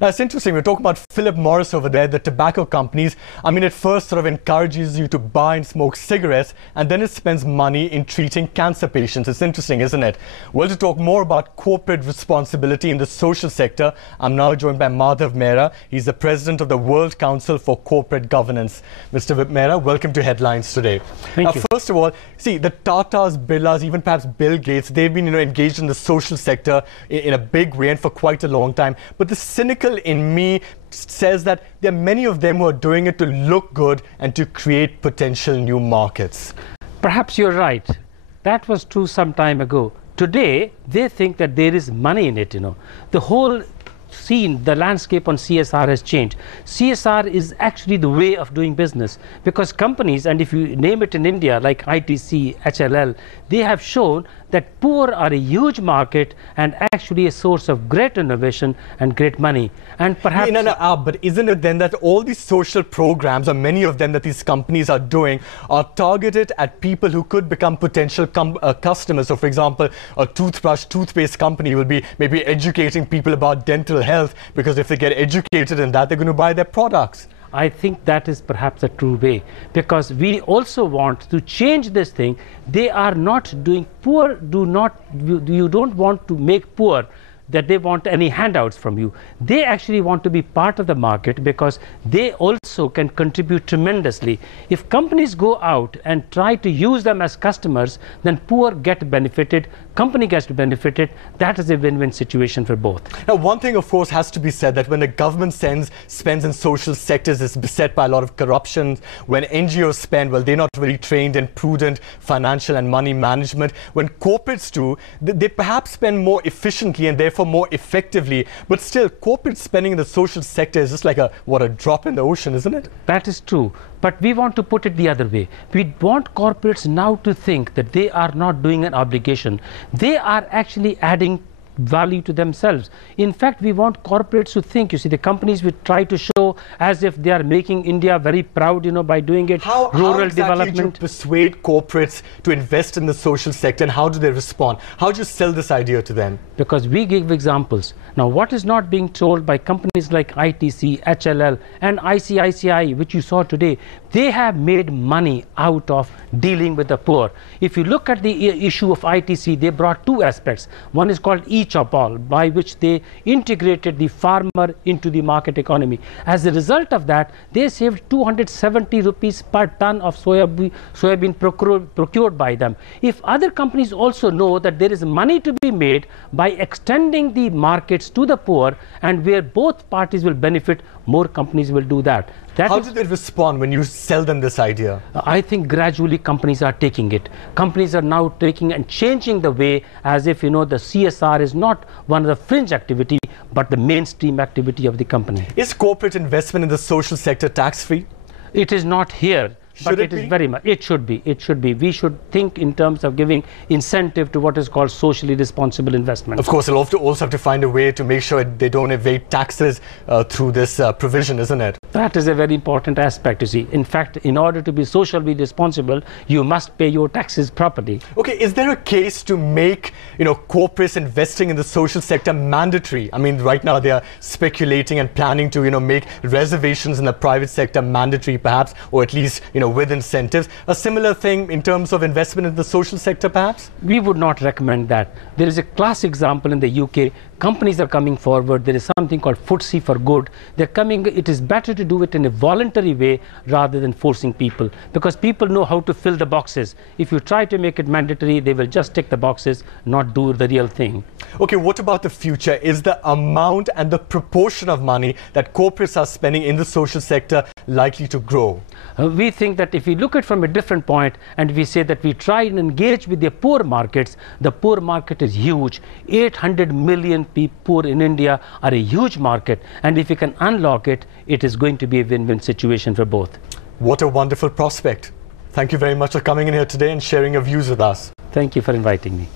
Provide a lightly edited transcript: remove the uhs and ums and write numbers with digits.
Now, it's interesting, we're talking about Philip Morris over there, the tobacco companies. I mean, it first sort of encourages you to buy and smoke cigarettes, and then it spends money in treating cancer patients. It's interesting, isn't it? Well, to talk more about corporate responsibility in the social sector, I'm now joined by Madhav Mehra. He's the president of the World Council for Corporate Governance. Mr. Mehra, welcome to Headlines today. Thank you. First of all, see, the Tatas, Birlas, even perhaps Bill Gates, they've been engaged in the social sector in a big way and for quite a long time. But the cynical in me says that there are many of them who are doing it to look good and to create potential new markets. Perhaps you're right. That was true some time ago. Today, they think that there is money in it, The whole scene, the landscape on CSR has changed. CSR is actually the way of doing business, because companies, and if you name it in India, like ITC, HLL, they have shown that poor are a huge market and actually a source of great innovation and great money. And perhaps... But isn't it then that all these social programs, or many of them that these companies are doing, are targeted at people who could become potential customers? So, for example, a toothpaste company will be maybe educating people about dental health, because if they get educated in that, they're going to buy their products. I think that is perhaps a true way, because we also want to change this thing. They are not doing poor, you don't want to make poor that they want any handouts from you. They actually want to be part of the market, because they also can contribute tremendously. If companies go out and try to use them as customers, then poor get benefited, company gets benefited. That is a win-win situation for both. Now, one thing, of course, has to be said, that when the government spends in social sectors, it's beset by a lot of corruption. When NGOs spend, well, they're not really trained in prudent financial and money management. When corporates do, they perhaps spend more efficiently and therefore more effectively, but still corporate spending in the social sector is just like a drop in the ocean, isn't it? That is true, but we want to put it the other way. We want corporates now to think that they are not doing an obligation. They are actually adding value to themselves. In fact, we want corporates to think, the companies will try to show as if they are making India very proud, by doing it. How exactly development. Do you persuade corporates to invest in the social sector, and how do they respond? How do you sell this idea to them? Because we give examples. Now, what is not being told by companies like ITC, HLL and ICICI, which you saw today, they have made money out of dealing with the poor. If you look at the issue of ITC, they brought two aspects. One is called each of all, by which they integrated the farmer into the market economy. As a result of that, they saved 270 rupees per ton of soybean procured by them. If other companies also know that there is money to be made by extending the markets to the poor, and where both parties will benefit, more companies will do that. How do they respond when you sell them this idea? I think gradually companies are taking it. Companies are now taking and changing the way, as if, the CSR is not one of the fringe activity, but the mainstream activity of the company. Is corporate investment in the social sector tax-free? It is not here. But it is very much. It should be. It should be. We should think in terms of giving incentive to what is called socially responsible investment. Of course, they'll also have to find a way to make sure they don't evade taxes through this provision, isn't it? That is a very important aspect, In fact, in order to be socially responsible, you must pay your taxes properly. Okay, is there a case to make, corporates investing in the social sector mandatory? I mean, right now they are speculating and planning to, make reservations in the private sector mandatory, perhaps, or at least, with incentives. A similar thing in terms of investment in the social sector, perhaps? We would not recommend that. There is a classic example in the UK. Companies are coming forward. There is something called FTSE for Good. They're coming. It is better to do it in a voluntary way rather than forcing people, because people know how to fill the boxes. If you try to make it mandatory, they will just tick the boxes, not do the real thing. Okay, what about the future? Is the amount and the proportion of money that corporates are spending in the social sector likely to grow? We think that if we look at it from a different point, and we say that we try and engage with the poor markets, the poor market is huge. 800 million poor in India are a huge market, and if we can unlock it, it is going to be a win-win situation for both. What a wonderful prospect. Thank you very much for coming in here today and sharing your views with us. Thank you for inviting me.